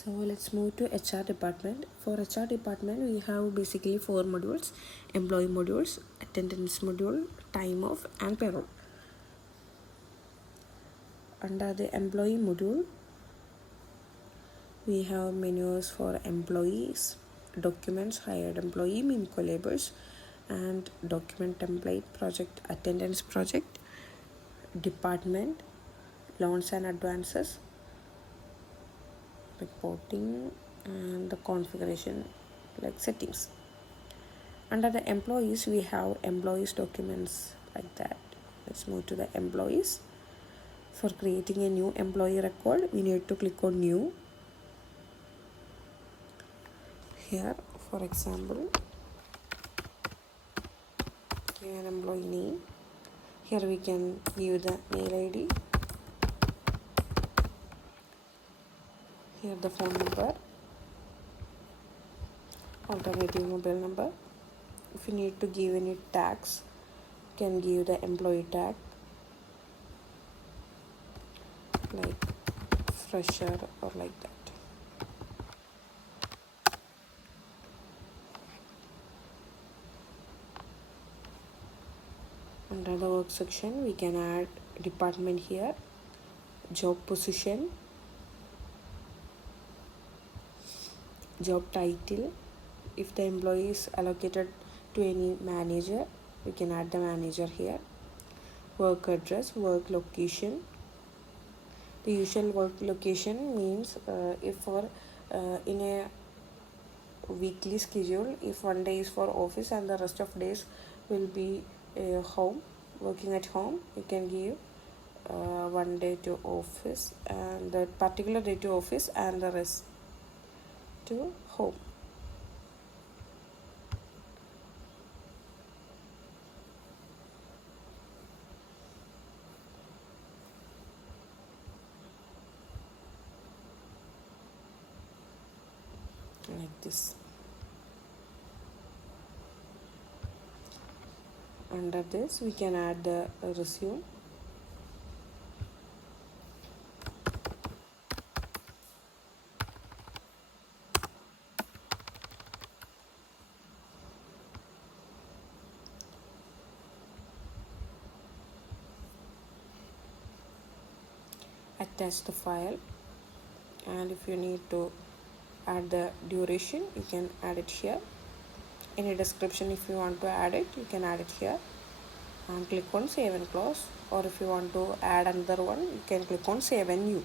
So let's move to HR department. For HR department, we have basically 4 modules: employee modules, attendance module, time off, and payroll. Under the employee module, we have menus for employees, documents, hired employee, Meemco Labours, and document template, project, attendance project, department, loans and advances, reporting, and the configuration like settings. Under the employees, we have employees documents like that. Let's move to the employees. For creating a new employee record, we need to click on new. Here, for example, give an employee name. Here we can give the mail ID. Here the phone number, alternative mobile number. If you need to give any tags, you can give the employee tag like fresher or like that. Under the work section, we can add department here, job position, job title. If the employee is allocated to any manager, we can add the manager here. Work address, work location. The usual work location means if for in a weekly schedule, if one day is for office and the rest of days will be home, working at home, you can give one day to office and that particular day to office and the rest to home. Like this. Under this, we can add the resume. Attach the file, and if you need to add the duration, you can add it here. Any description, if you want to add it, you can add it here and click on save and close, or if you want to add another one, you can click on save and new.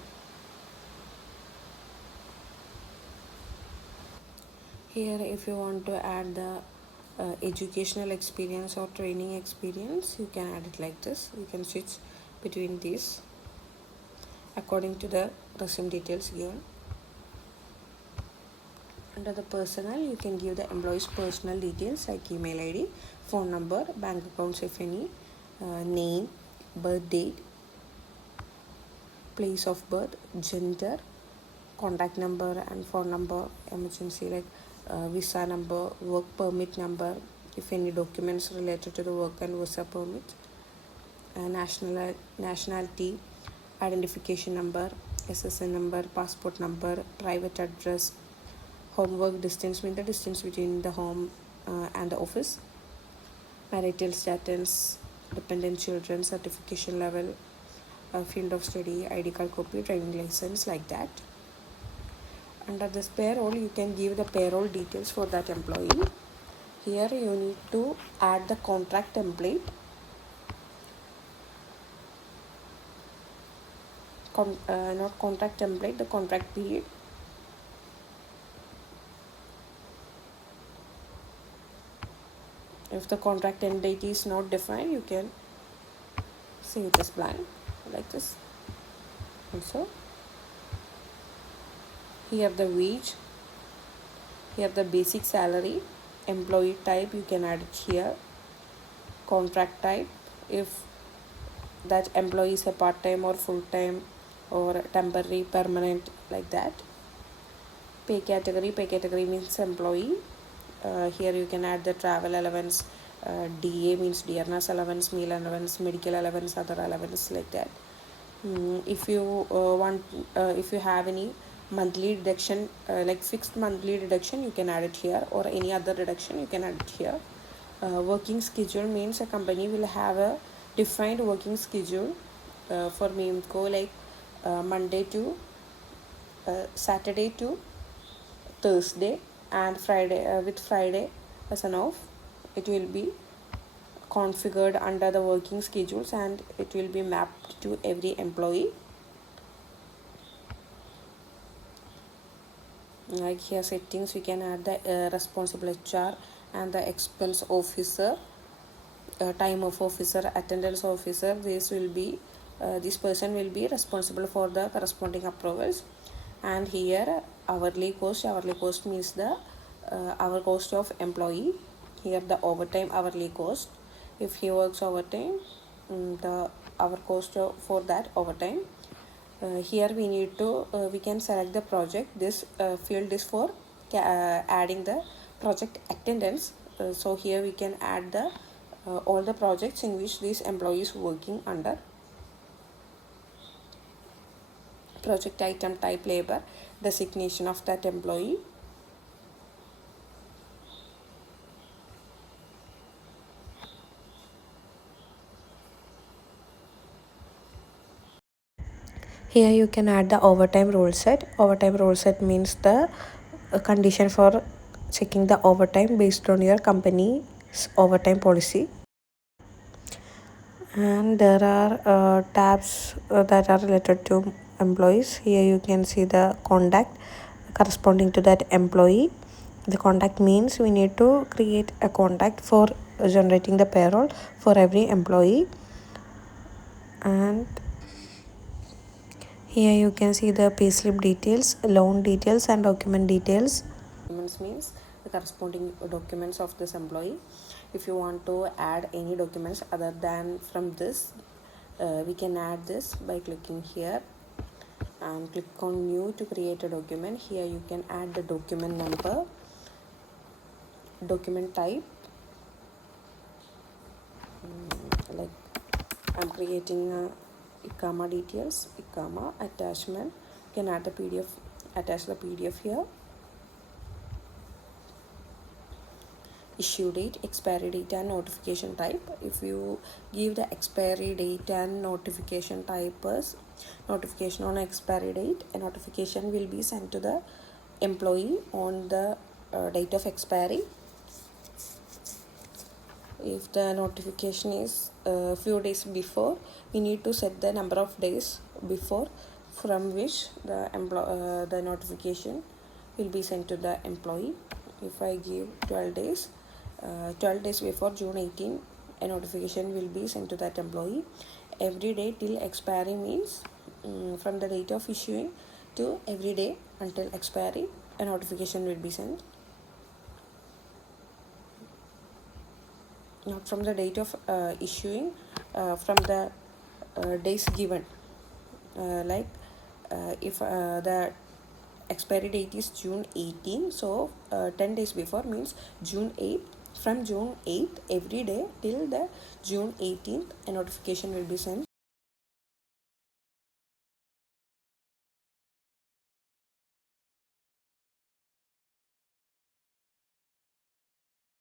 Here, if you want to add the educational experience or training experience, you can add it like this. You can switch between these according to the resume details given. Under the personal, you can give the employee's personal details like email ID, phone number, bank accounts if any, name, birth date, place of birth, gender, contact number and phone number, emergency like visa number, work permit number, if any documents related to the work and visa permit, nationality, identification number, SSN number, passport number, private address, homework distance means the distance between the home and the office, marital status, dependent children, certification level, field of study, ID card copy, driving license, like that. Under this payroll, you can give the payroll details for that employee. Here you need to add the contract template. Not contract template, the contract period. If the contract end date is not defined, you can save this blank like this. Also, here the wage, here the basic salary, employee type, you can add it here, contract type, if that employee is a part-time or full-time or temporary, permanent, like that. Pay category means employee. Here you can add the travel allowance, DA means dearness allowance, meal allowance, medical allowance, other allowance, like that. If you if you have any monthly deduction, like fixed monthly deduction, you can add it here, or any other deduction you can add it here. Working schedule means a company will have a defined working schedule for Meemco, like Monday to Saturday to Thursday, and Friday, with Friday as an off. It will be configured under the working schedules and it will be mapped to every employee. Like here settings, we can add the responsible HR and the expense officer, time of officer, attendance officer. This person will be responsible for the corresponding approvals. And here hourly cost means the hour cost of employee. Here the overtime hourly cost, if he works overtime, the hour cost for that overtime. Here we can select the project. This field is for adding the project attendance. So here we can add the all the projects in which these employees working under. Project item type labor, designation of that employee. Here you can add the overtime rule set. Overtime rule set means the condition for checking the overtime based on your company's overtime policy. And there are tabs that are related to employees. Here you can see the contact corresponding to that employee. The contact means we need to create a contact for generating the payroll for every employee. And here you can see the payslip details, loan details, and document details. Documents means the corresponding documents of this employee. If you want to add any documents other than from this, we can add this by clicking here and click on new to create a document. Here you can add the document number, document type, like I'm creating a ICAMA details, ICAMA attachment. You can add the PDF, attach the PDF here. Issue date, expiry date, and notification type. If you give the expiry date and notification type as notification on expiry date, a notification will be sent to the employee on the date of expiry. If the notification is a few days before, we need to set the number of days before from which the notification will be sent to the employee. If I give 12 days, 12 days before June 18, a notification will be sent to that employee. Every day till expiry means from the date of issuing to every day until expiry, a notification will be sent. Not from the date of issuing, from the days given. Like if the expiry date is June 18, so 10 days before means June 8th. From June 8th every day till the June 18th, a notification will be sent.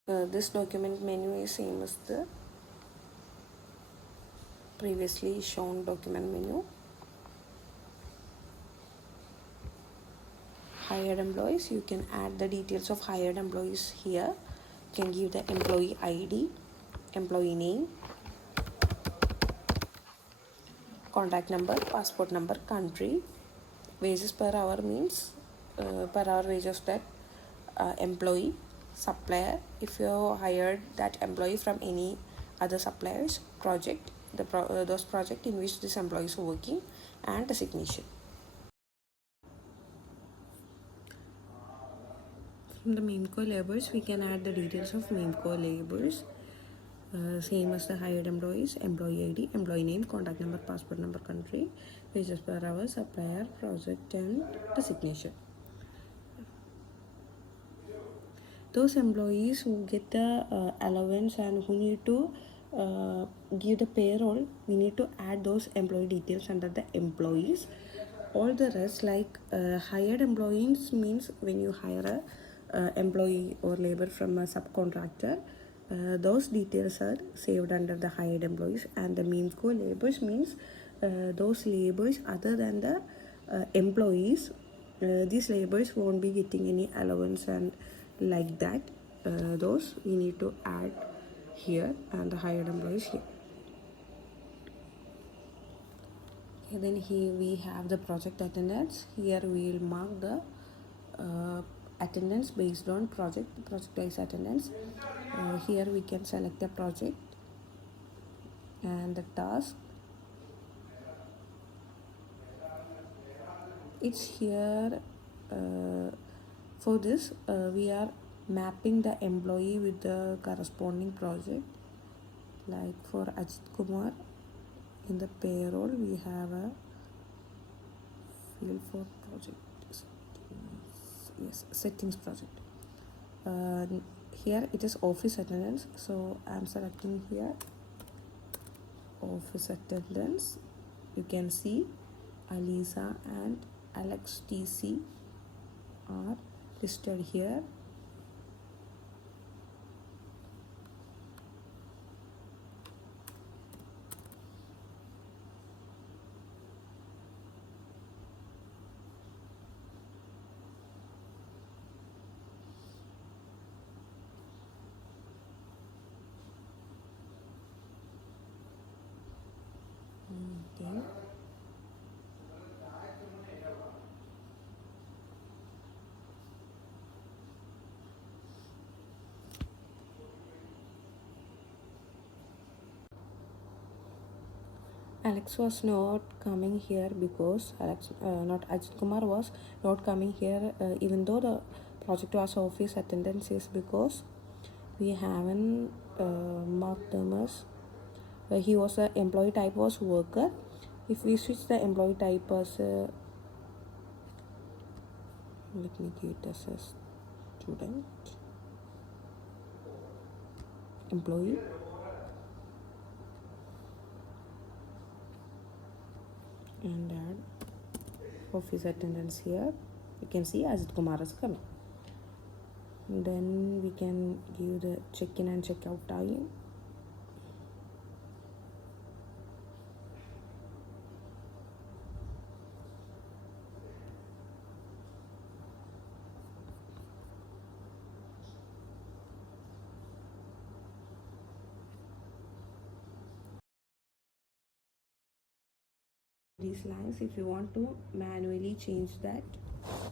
This document menu is same as the previously shown document menu. Hired employees, you can add the details of hired employees here. You can give the employee ID, employee name, contact number, passport number, country. Wages per hour means per hour wage of that employee. Supplier, if you hired that employee from any other suppliers project, those project in which this employee is working, and designation. From the Meemco Labours, we can add the details of Meemco Labours. Same as the hired employees, employee ID, employee name, contact number, passport number, country, wages per hour, supplier, project, and designation. Those employees who get the allowance and who need to give the payroll, we need to add those employee details under the employees. all the rest, like hired employees means when you hire a employee or labor from a subcontractor, those details are saved under the hired employees. And the Meemco Labours means those laborers other than the employees. These laborers won't be getting any allowance and like that. Those we need to add here, and the hired employees here. And then here we have the project attendance. Here we will mark the attendance based on project based attendance. Here we can select the project and the task. It's here. For this we are mapping the employee with the corresponding project. Like for Ajit Kumar, in the payroll we have a field for project settings. Yes, settings project. Here it is office attendance, so I'm selecting here office attendance. You can see Alisa and Alex TC are listed here. Okay. Alex was not coming here because not Ajit Kumar was not coming here, even though the project was office attendance, is because we haven't marked them as he was a employee type was worker. If we switch the employee type as let me give it as a student employee, and add office attendance here. You can see Ajit Kumar is coming. And then we can give the check-in and check-out time. These lines, if you want to manually change that, you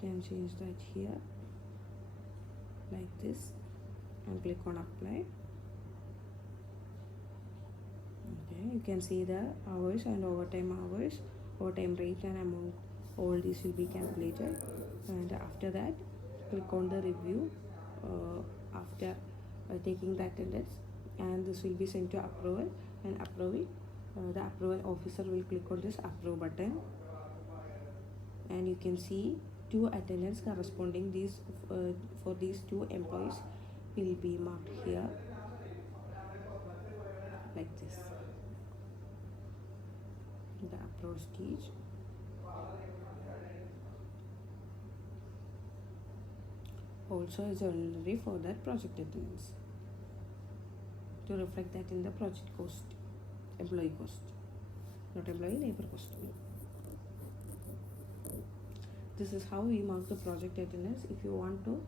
can change that here like this and click on apply. Okay, you can see the hours and overtime hours, overtime rate and amount, all these will be calculated. And after that, click on the review after taking the attendance, and this will be sent to approval and approve it. The approval officer will click on this approve button, and you can see two attendance corresponding these for these two employees will be marked here like this. The upload stage. Also is ordinary for that project attendance to reflect that in the project cost, employee cost, not employee labor cost. This is how we mark the project attendance. If you want to,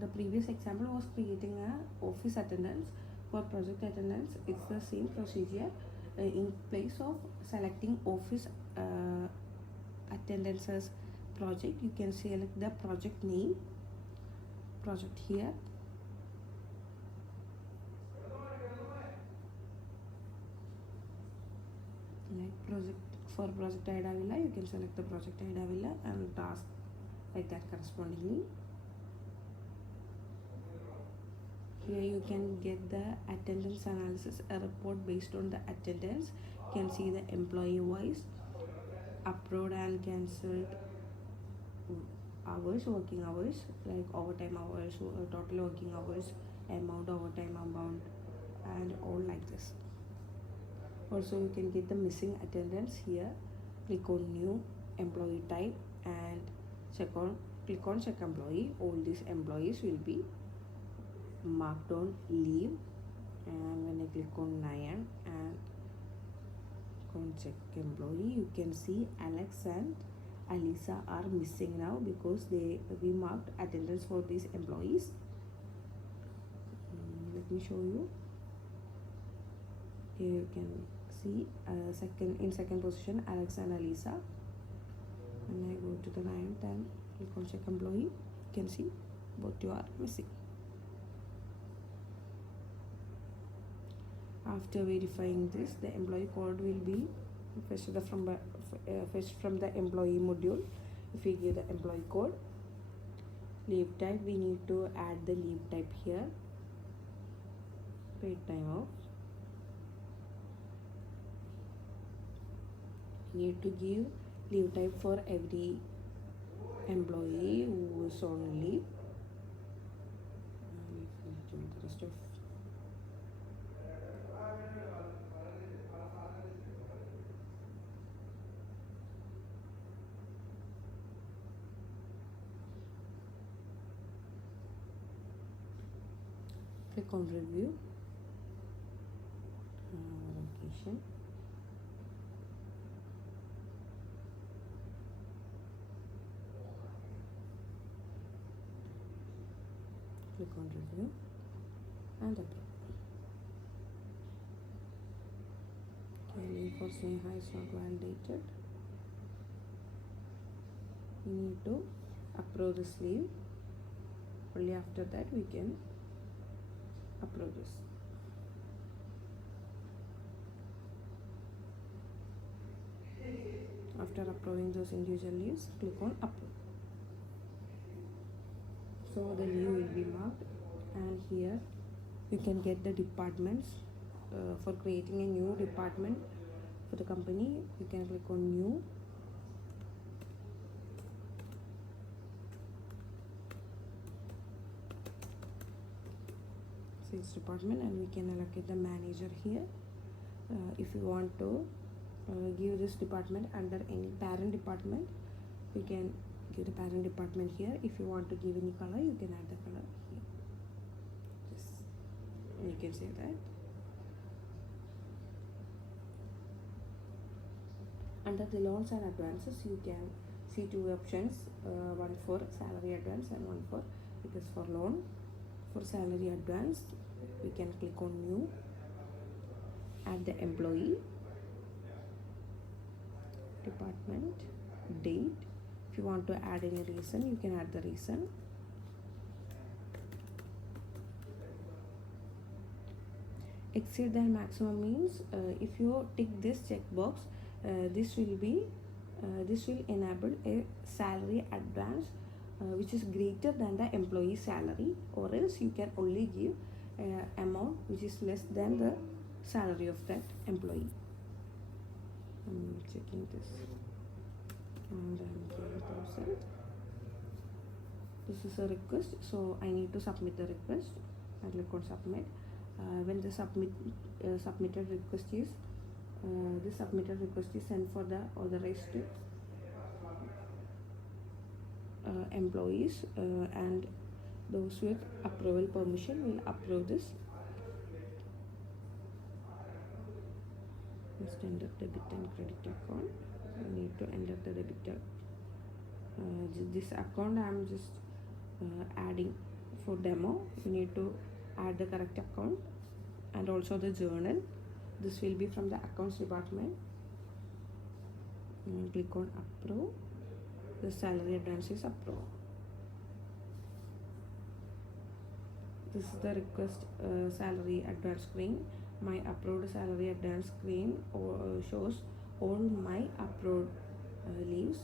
the previous example was creating a office attendance. For project attendance, it's the same procedure. In place of selecting office attendance as project, you can select the project name, project here, like project. For project Ida Villa, you can select the project Ida Villa and task like that correspondingly. Here you can get the attendance analysis, a report based on the attendance. You can see the employee wise, approved and cancelled hours, working hours, like overtime hours, total working hours, amount, overtime amount, and all like this. Also you can get the missing attendance here. Click on new employee type and click on check employee. All these employees will be marked on leave, and when I click on 9 and on check employee, you can see Alex and Alisa are missing now because we marked attendance for these employees. Let me show you. Here you can see second position Alex and Alisa. When I go to the 9th and click on check employee, you can see both two are missing. After verifying this, the employee code will be fetched from the employee module. If we give the employee code, leave type, we need to add the leave type here. Paid time off. We need to give leave type for every employee who is on leave. The rest of click on review, allocation, click on review and apply. Okay, leave for Sneha is not validated. We need to approve this leave. Only after that we can approve this. After approving those individual leaves, click on approve. So the leave will be marked, and here you can get the departments. For creating a new department for the company, you can click on new, sales department, and we can allocate the manager here. If you want to give this department under any parent department, you can give the parent department here. If you want to give any color, you can add the color here. Yes, and you can say that. Under the loans and advances, you can see two options, one for salary advance and one for because for loan. For salary advance, we can click on new, add the employee, department, date. If you want to add any reason, you can add the reason. Exceed the maximum means if you tick this checkbox, this will enable a salary advance which is greater than the employee salary, or else you can only give amount which is less than the salary of that employee. I'm checking this and I'm giving 1000. This is a request, so I need to submit the request. I click on submit. When the submitted request is this submitted request is sent for the authorized employees, and those with approval permission will approve this. Just enter debit and credit account. I need to enter the debit. This account I am just adding for demo. You need to add the correct account and also the journal. This will be from the accounts department. Click on approve. The salary advance is approved. This is the request salary advance screen. My approved salary advance screen shows all my approved leaves.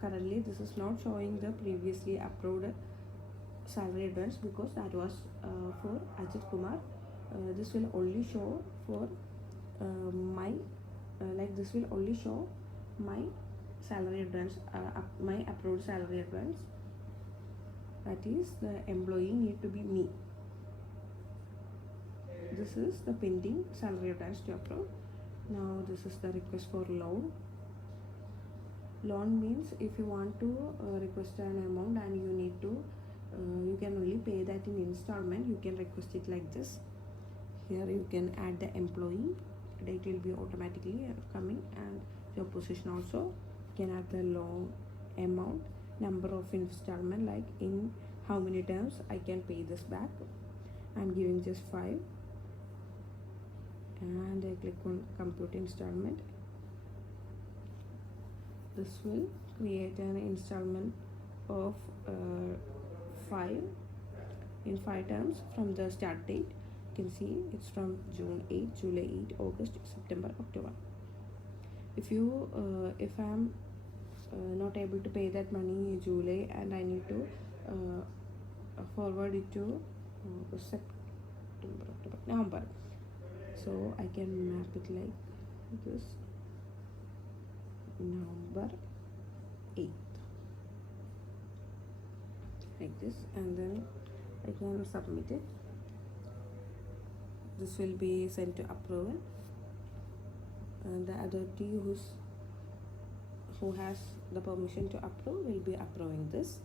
Currently this is not showing the previously approved salary advance because that was for Ajit Kumar. This will only show for this will only show my salary advance, my approved salary advance. That is, the employee need to be me. This is the pending salary advance to approve. Now this is the request for loan. Loan means if you want to request an amount and you need to you can only pay that in installment, you can request it like this. Here you can add the employee, date will be automatically coming, and job position also. You can add the loan amount, number of installment, like in how many times I can pay this back. I'm giving just 5, and I click on compute installment. This will create an installment of 5 in 5 terms from the start date. You can see it's from June 8, July 8, August, September, October. If I'm not able to pay that money in July and I need to forward it to September, October, November, so I can map it like this: November 8th, like this, and then I can submit it. This will be sent to approval, and the authority who has the permission to approve will be approving this.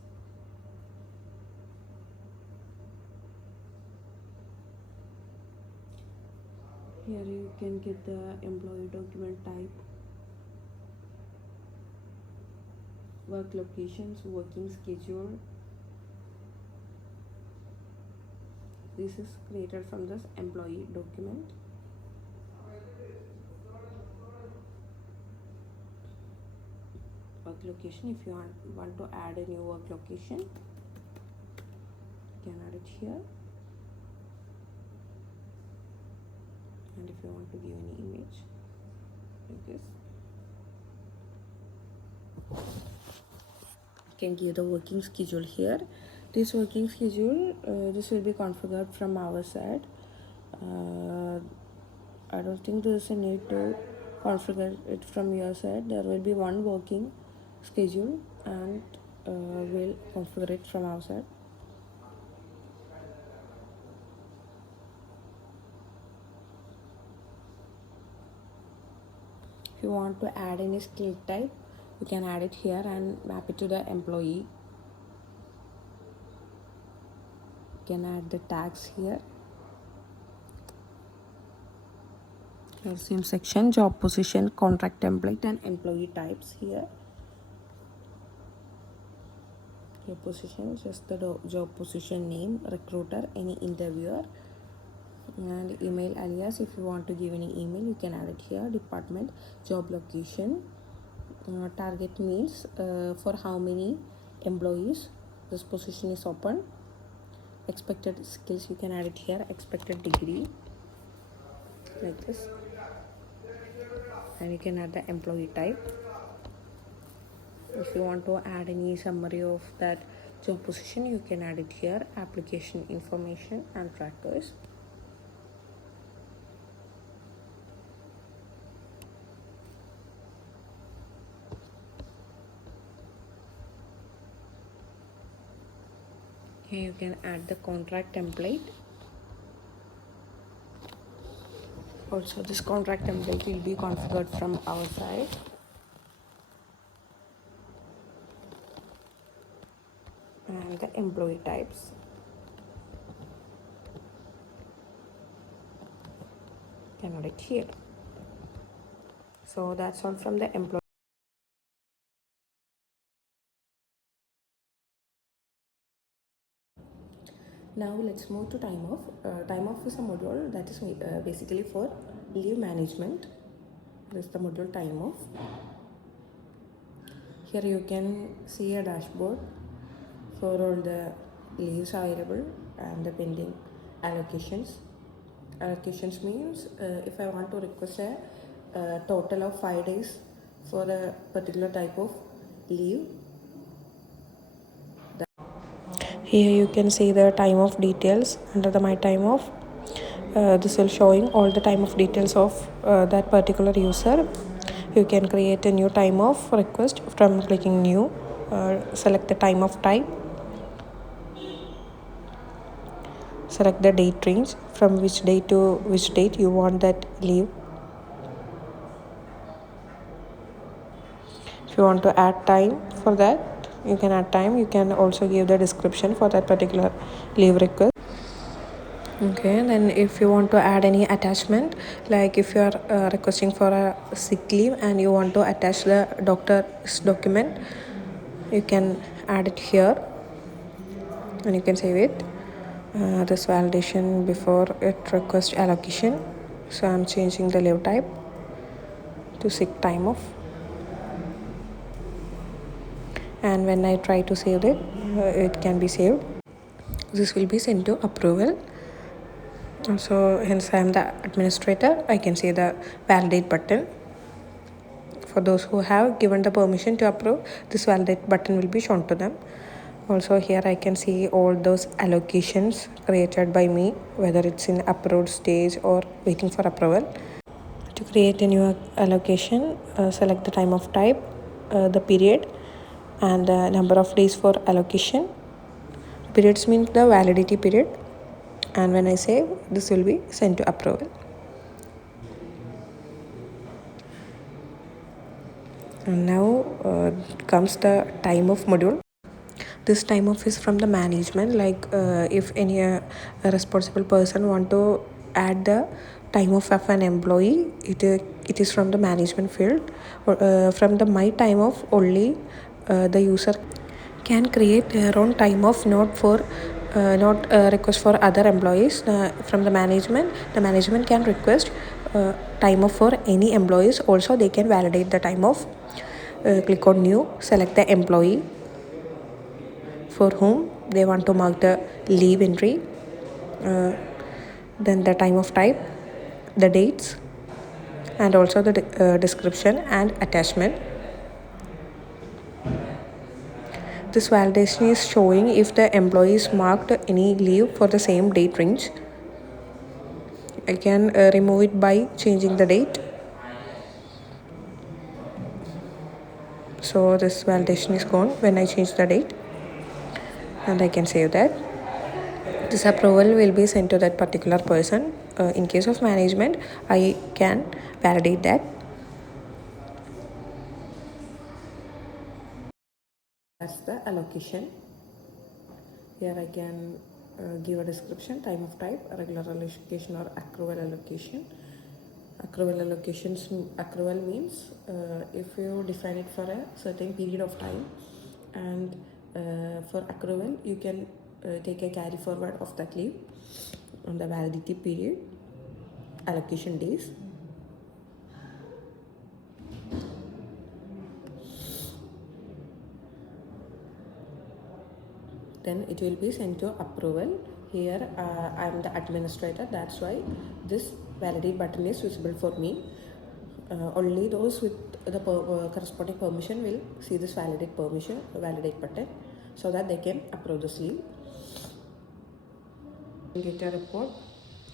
Here you can get the employee document type, work locations, working schedule. This is created from this employee document. Work location, if you want to add a new work location, you can add it here. And if you want to give any image like this, you can give the working schedule here. This working schedule, this will be configured from our side. I don't think there is a need to configure it from your side. There will be one working schedule, and we'll configure it from our side. If you want to add any skill type, you can add it here and map it to the employee. You can add the tags here. Same section, job position, contract template, and employee types here. Your position, just the job position name, recruiter, any interviewer, and email alias. If you want to give any email, you can add it here. Department, job location, target means for how many employees this position is open. Expected skills, you can add it here. Expected degree, like this, and you can add the employee type. If you want to add any summary of that job position, you can add it here. Application information and trackers. Here you can add the contract template. Also, this contract template will be configured from our side. And the employee types. You can add it here. So that's all from the employee. Now let's move to time off. Time off is a module that is basically for leave management. This is the module time off. Here you can see a dashboard for all the leaves available and the pending allocations. Allocations means if I want to request a total of 5 days for a particular type of leave. Here you can see the time off details under the my time off. This will showing all the time off details of that particular user. You can create a new time off request from clicking new. Select the time off type. Select the date range, from which date to which date you want that leave. If you want to add time for that, you can add time. You can also give the description for that particular leave request. Okay, then if you want to add any attachment, like if you are requesting for a sick leave and you want to attach the doctor's document, you can add it here and you can save it. This validation before it request allocation. So I'm changing the leave type to sick time off. And when I try to save it, it can be saved. This will be sent to approval. So hence I am the administrator. I can see the validate button. For those who have given the permission to approve, this validate button will be shown to them. Also here I can see all those allocations created by me, whether it's in approved stage or waiting for approval. To create a new allocation, select the time of type, the period, and the number of days for allocation. Periods means the validity period, and when I save, this will be sent to approval. And now comes the time of module. This time off is from the management, like if any responsible person want to add the time off of an employee, it is from the management field. From the my time off only, the user can create their own time off, not request for other employees. From the management can request time off for any employees. Also they can validate the time off. Click on new, select the employee for whom they want to mark the leave entry, then the time of type, the dates, and also the description and attachment. This validation is showing if the employee is marked any leave for the same date range. I can remove it by changing the date. So this validation is gone when I change the date, and I can save that. This approval will be sent to that particular person. In case of management, I can validate that. That's the allocation. Here I can give a description, time of type, regular allocation or accrual allocation. Accrual means if you define it for a certain period of time, and for accrual you can take a carry forward of that leave on the validity period, allocation days. Then it will be sent to approval. Here I am the administrator, that's why this validate button is visible for me. Only those with the corresponding permission will see this validate button, so that they can approve this leave. Get a report,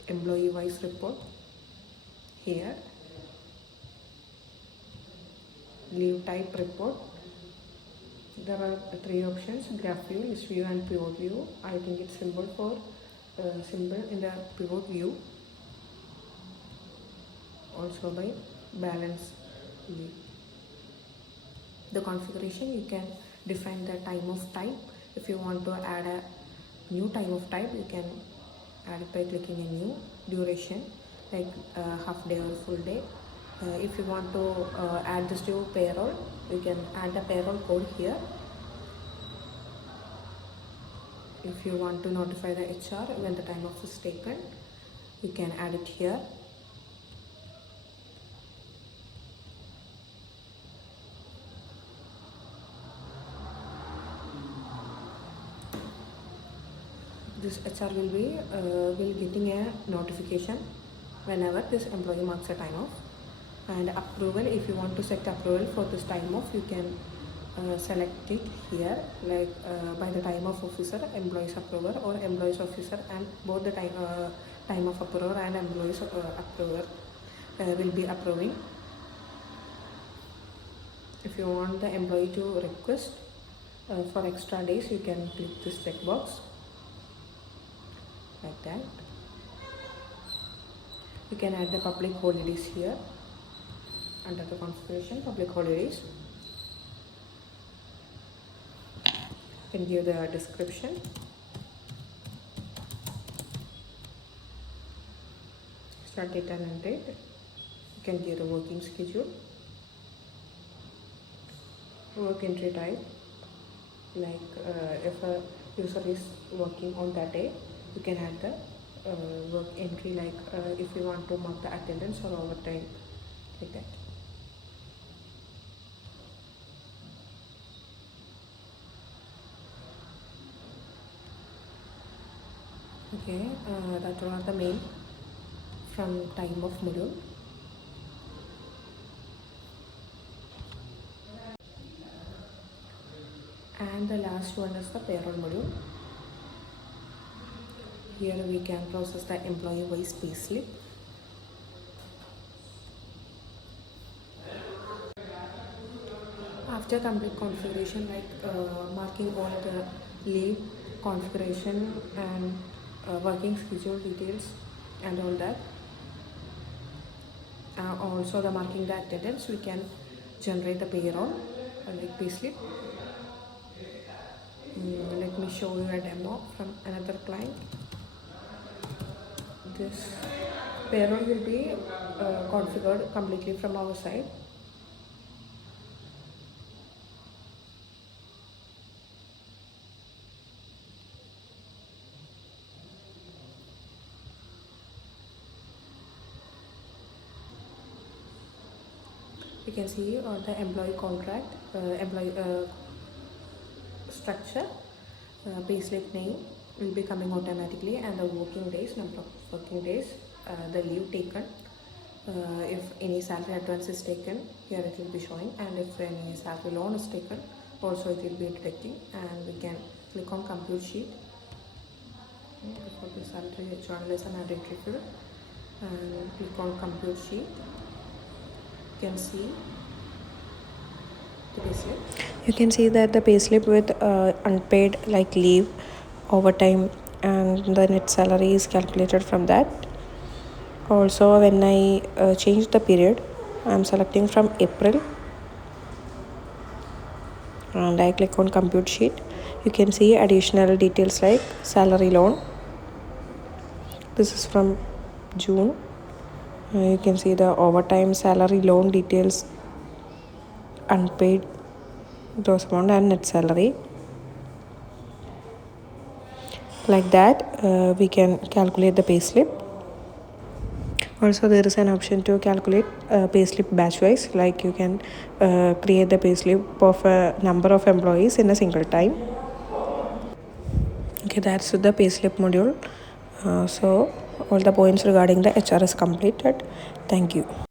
employee wise report. Here leave type report. There are three options: graph view, list view, and pivot view. I think it's symbol in the pivot view. Also by balance leave. The configuration, you can define the time of type. If you want to add a new time of type, you can add it by clicking a new. Duration, like half day or full day. If you want to add this to payroll, you can add the payroll code here. If you want to notify the HR when the time off is taken, you can add it here. This HR will getting a notification whenever this employee marks a time off. And approval, if you want to set approval for this time off, you can select it here, like by the time of officer, employees approver, or employees officer, and both the time of approver and employees approver will be approving. If you want the employee to request for extra days, you can click this checkbox like that. You can add the public holidays here under the configuration, public holidays. You can give the description. Start date and end date. You can give the working schedule. Work entry type. Like if a user is working on that day, you can add the work entry, like if you want to mark the attendance or overtime, like that. Okay, that was the main from time of module. And the last one is the payroll module. Here we can process the employee wise payslip. After complete configuration, like marking all the leave configuration and working schedule details and all that, also the marking the attendance, we can generate the payroll like payslip. Let me show you a demo from another client. This payroll will be configured completely from our side. You can see on the employee contract, employee structure, payslip name will be coming automatically, and the working days, number of working days, the leave taken, if any salary advance is taken, here it will be showing, and if any salary loan is taken, also it will be detecting. And we can click on compute sheet. For the salary journalism and retrieval, and click on compute sheet. You can see the payslip. You can see that the payslip with unpaid like leave, overtime, and the net salary is calculated from that. Also, when I change the period, I am selecting from April and I click on compute sheet. You can see additional details like salary loan. This is from June. You can see the overtime, salary loan details, unpaid gross amount, and net salary. Like that, we can calculate the payslip. Also, there is an option to calculate payslip batch wise, like you can create the payslip of a number of employees in a single time. Okay, that's the payslip module. So all the points regarding the HR is completed. Thank you.